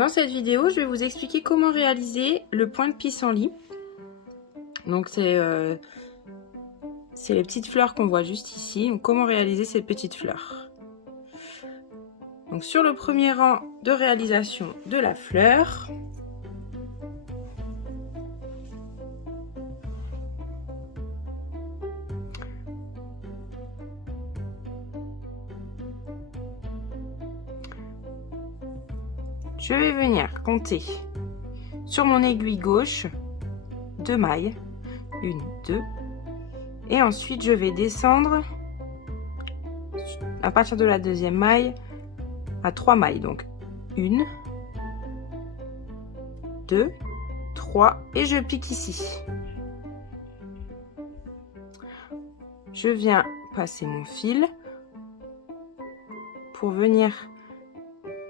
dans cette vidéo, je vais vous expliquer comment réaliser le point de pissenlit. Donc c'est les petites fleurs qu'on voit juste ici. Donc comment réaliser ces petites fleurs. Donc sur le premier rang de réalisation de la fleur, je vais venir compter sur mon aiguille gauche 2 mailles, 1, 2, et ensuite je vais descendre à partir de la deuxième maille à 3 mailles, donc 1, 2, 3, et je pique ici. Je viens passer mon fil pour venir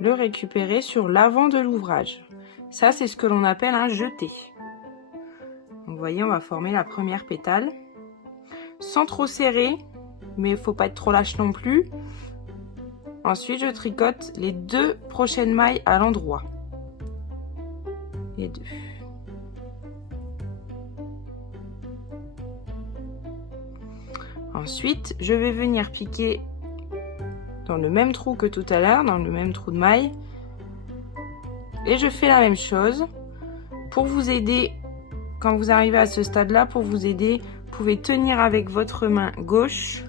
le récupérer sur l'avant de l'ouvrage. Ça, c'est ce que l'on appelle un jeté. Donc, vous voyez, on va former la première pétale sans trop serrer, mais il faut pas être trop lâche non plus. Ensuite, je tricote les 2 prochaines mailles à l'endroit. Les 2. Ensuite, je vais venir piquer dans le même trou que tout à l'heure, dans le même trou de maille. Et je fais la même chose pour vous aider. Quand vous arrivez à ce stade-là, pour vous aider, vous pouvez tenir avec votre main gauche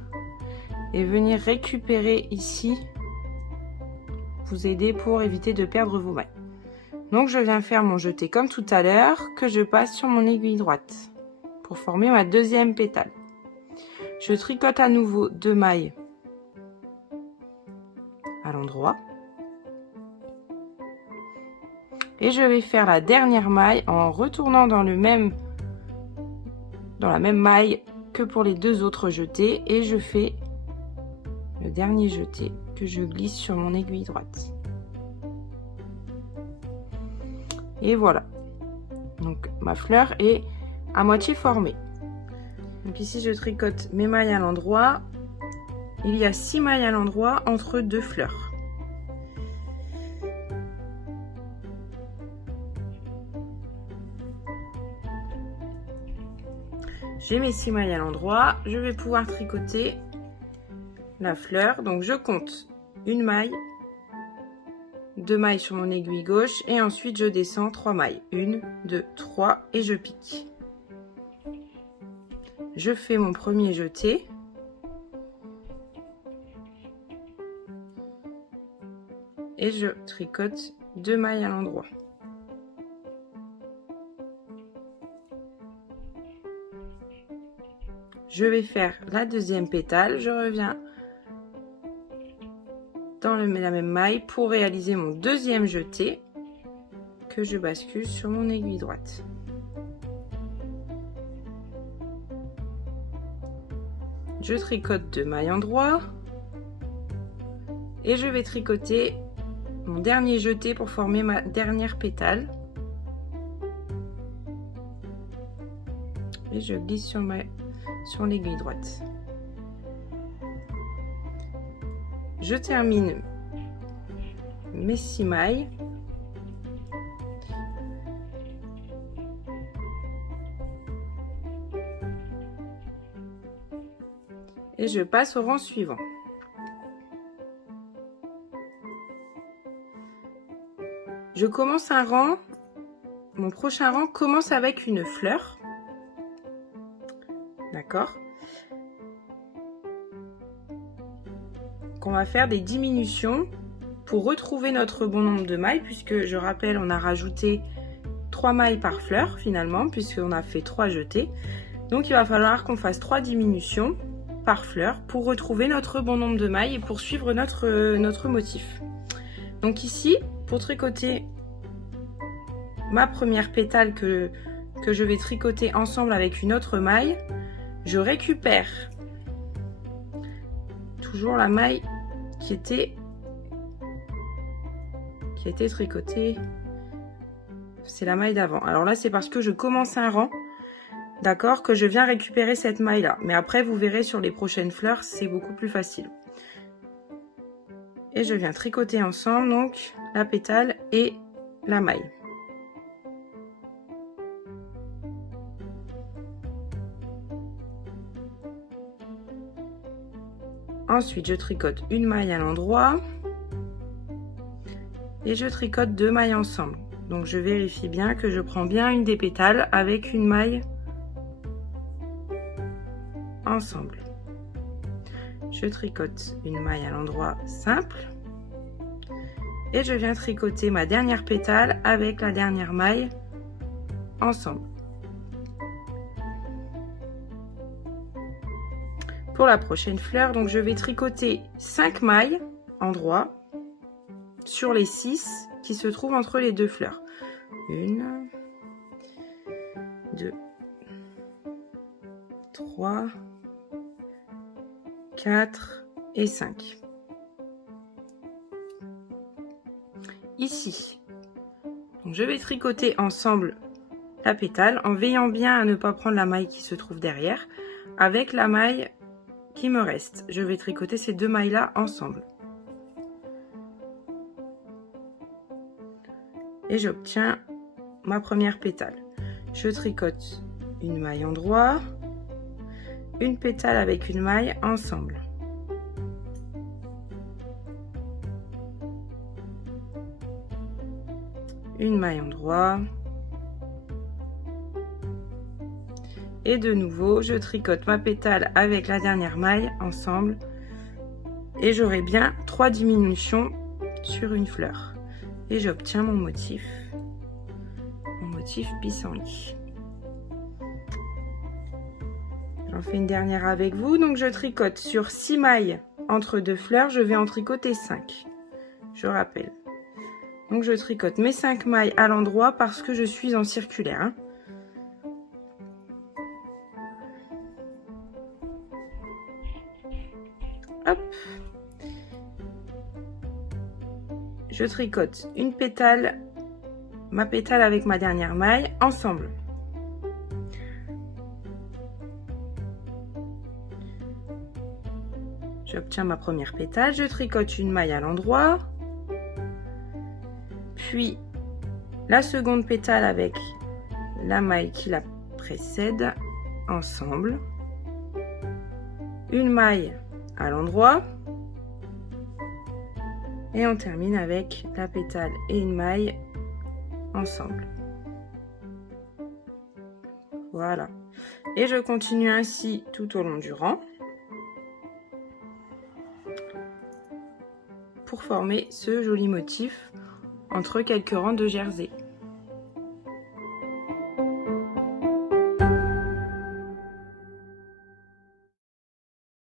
et venir récupérer ici, vous aider pour éviter de perdre vos mailles. Donc je viens faire mon jeté comme tout à l'heure, que je passe sur mon aiguille droite pour former ma deuxième pétale. Je tricote à nouveau 2 mailles à l'endroit. Et je vais faire la dernière maille en retournant dans la même maille que pour les 2 autres jetés, et je fais le dernier jeté que je glisse sur mon aiguille droite. Et voilà. Donc ma fleur est à moitié formée. Donc ici je tricote mes mailles à l'endroit. Il y a 6 mailles à l'endroit entre 2 fleurs. J'ai mes 6 mailles à l'endroit, je vais pouvoir tricoter la fleur. Donc je compte 1 maille, 2 mailles sur mon aiguille gauche, et ensuite je descends 3 mailles. 1, 2, 3, et je pique. Je fais mon premier jeté. Et je tricote 2 mailles à l'endroit. Je vais faire la deuxième pétale, je reviens dans la même maille pour réaliser mon deuxième jeté que je bascule sur mon aiguille droite. Je tricote 2 mailles endroit et je vais tricoter mon dernier jeté pour former ma dernière pétale. Et je glisse sur l'aiguille droite. Je termine mes 6 mailles. Et je passe au rang suivant. Je commence un rang. Mon prochain rang commence avec une fleur. D'accord. On va faire des diminutions pour retrouver notre bon nombre de mailles, puisque je rappelle, on a rajouté 3 mailles par fleur finalement, puisqu'on a fait 3 jetés. Donc il va falloir qu'on fasse 3 diminutions par fleur pour retrouver notre bon nombre de mailles et poursuivre notre motif. Donc ici, pour tricoter ma première pétale que je vais tricoter ensemble avec une autre maille, je récupère toujours la maille qui était tricotée, c'est la maille d'avant. Alors là, c'est parce que je commence un rang, d'accord, que je viens récupérer cette maille là, mais après vous verrez sur les prochaines fleurs, c'est beaucoup plus facile. Et je viens tricoter ensemble donc la pétale et la maille. Ensuite, je tricote une maille à l'endroit et je tricote 2 mailles ensemble. Donc je vérifie bien que je prends bien une des pétales avec une maille ensemble. Je tricote une maille à l'endroit simple et je viens tricoter ma dernière pétale avec la dernière maille ensemble. Pour la prochaine fleur, donc je vais tricoter 5 mailles endroit sur les 6 qui se trouvent entre les 2 fleurs. 1, 2, 3, 4 et 5. Ici, donc je vais tricoter ensemble la pétale en veillant bien à ne pas prendre la maille qui se trouve derrière avec la maille qui me reste. Je vais tricoter ces 2 mailles là ensemble et j'obtiens ma première pétale. Je tricote une maille endroit, une pétale avec une maille ensemble. Une maille endroit. Et de nouveau, je tricote ma pétale avec la dernière maille ensemble. Et j'aurai bien 3 diminutions sur une fleur. Et j'obtiens mon motif pissenlit. J'en fais une dernière avec vous. Donc je tricote sur 6 mailles entre 2 fleurs, je vais en tricoter 5. Je rappelle. Donc je tricote mes 5 mailles à l'endroit parce que je suis en circulaire. Hein. Hop. Je tricote une pétale, ma pétale avec ma dernière maille ensemble. J'obtiens ma première pétale, je tricote une maille à l'endroit, puis la seconde pétale avec la maille qui la précède ensemble, une maille à l'endroit et on termine avec la pétale et une maille ensemble. Voilà, et je continue ainsi tout au long du rang pour former ce joli motif entre quelques rangs de jersey.